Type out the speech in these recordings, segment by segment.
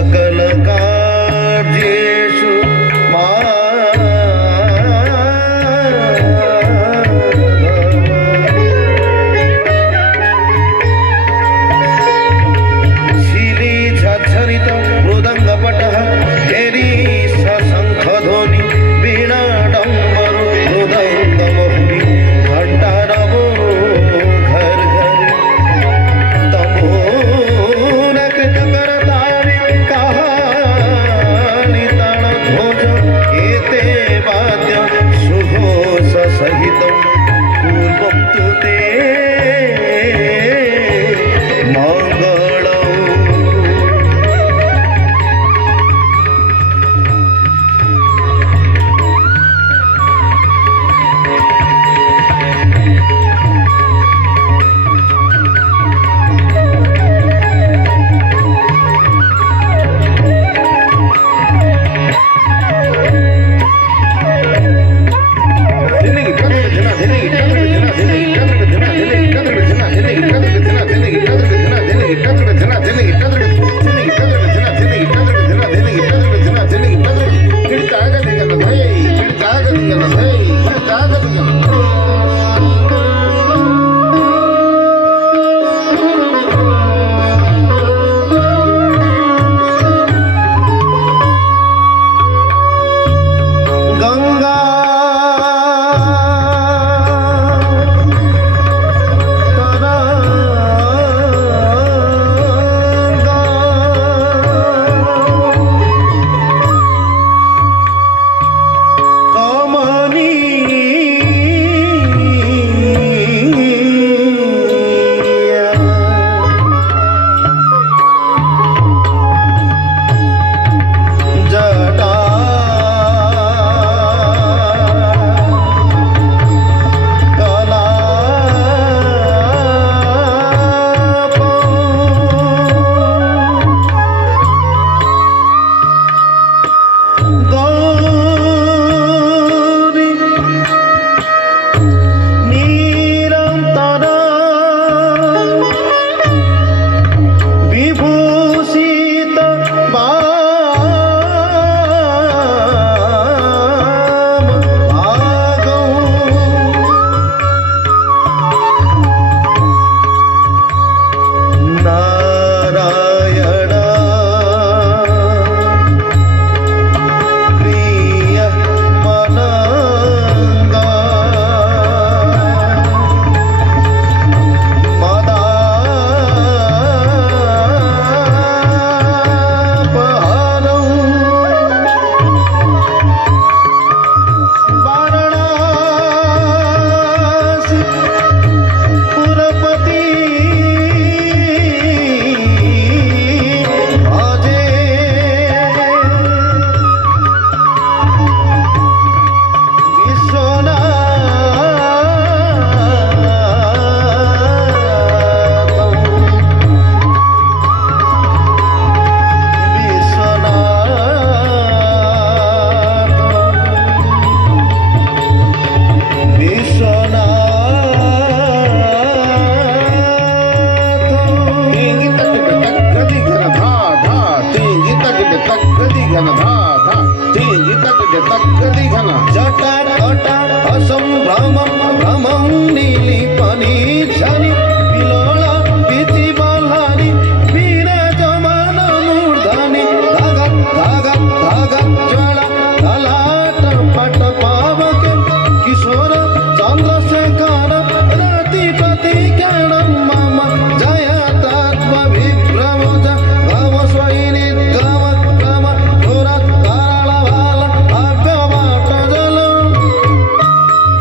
सकल कार्येषु शिली झर्झरित मृदङ्गपटः हेरी शङ्खध्वनि वीणा डम्बरु मृदङ्गमहुरी घण्टारवो घर घर तमोनक करतारि कहानि ताणध्वज एते वाद्य सुघोष सहितं पूर्वं तु ते मङ्गलम्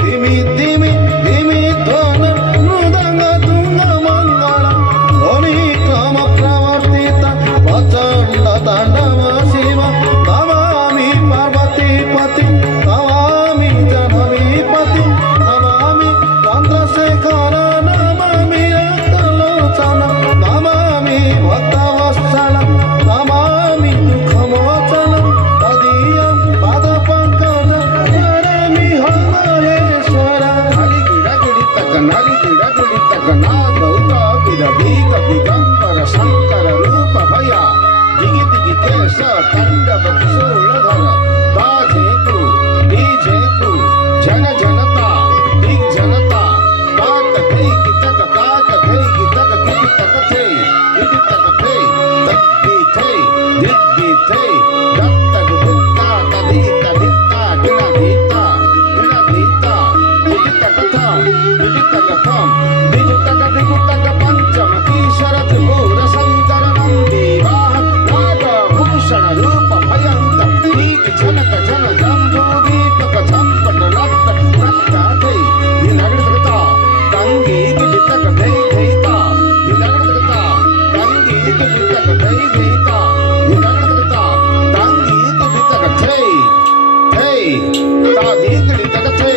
धिमी धिमी धिमी ध्वन मृदंग तांडव त्रिशूलधर दाझेकु डीजेकु जन जनता दिग जनता काक धै कितक काक धै कितक कितक थे तद्दी थे दिद्दी थे दत्तक दित्ता तदीता दित्ता गिना दीता दित्तक थम दिगुतक पंचमती शरद भूर शंकर नंदी वाहन नागभूषण रूप भयंकर दीप जनक जन जंबू दीपक झंपट रत्ता थे दिनगड़ता तंगी दितक धै धैता दिनगड़ता तंगी दितक धै धैता दिनगड़ता तंगी दितक थे ताधी दितक थे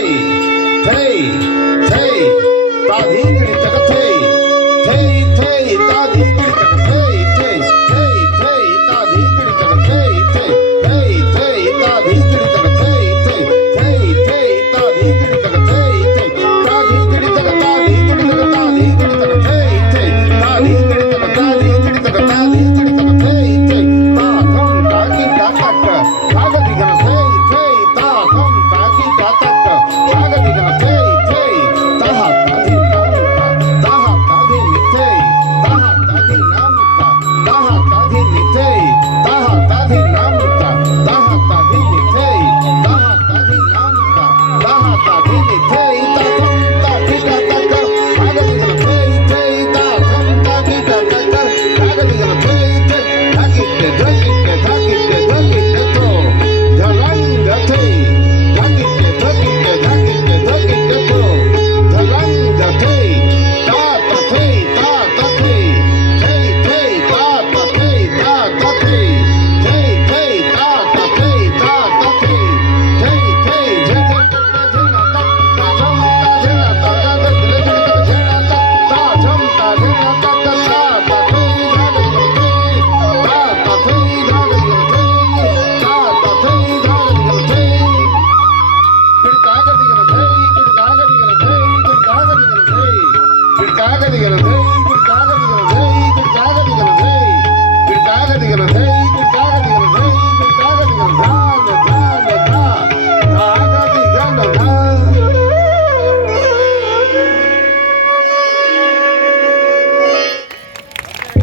ताधी दितक थे ताधी दितक थे ताधी दितक थे ताधी दितक थे ताधी दितक थे ताधी दितक ताधी दितक ताधी दितक थे ताधी दितक ताधी दितक ताधी दितक थे ता थम ताकी तातक भागति गण थे ता थम ताकी तातक भागति गण थे ताहा ताधी नामता ताहा ताधी निथे ताहा ताधी नामता ताहा ताधी निथे ताहा ताधी नामता ताहा ताधी निथे ताहा ताधी नामता ताहा ताधी निथे ता थम ताकी तातक भागति गण थे ता थम ताकी तातक भागति गण थे धाकिटे तो धलंग थे धाकिटे तो धलंग थे तात थे तात थे तात थे तात थे तात थे तात थे जगत जनता झमता जनता जगत जनता झमता जनता तात थे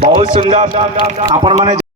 बहुत सुंदर आपण माने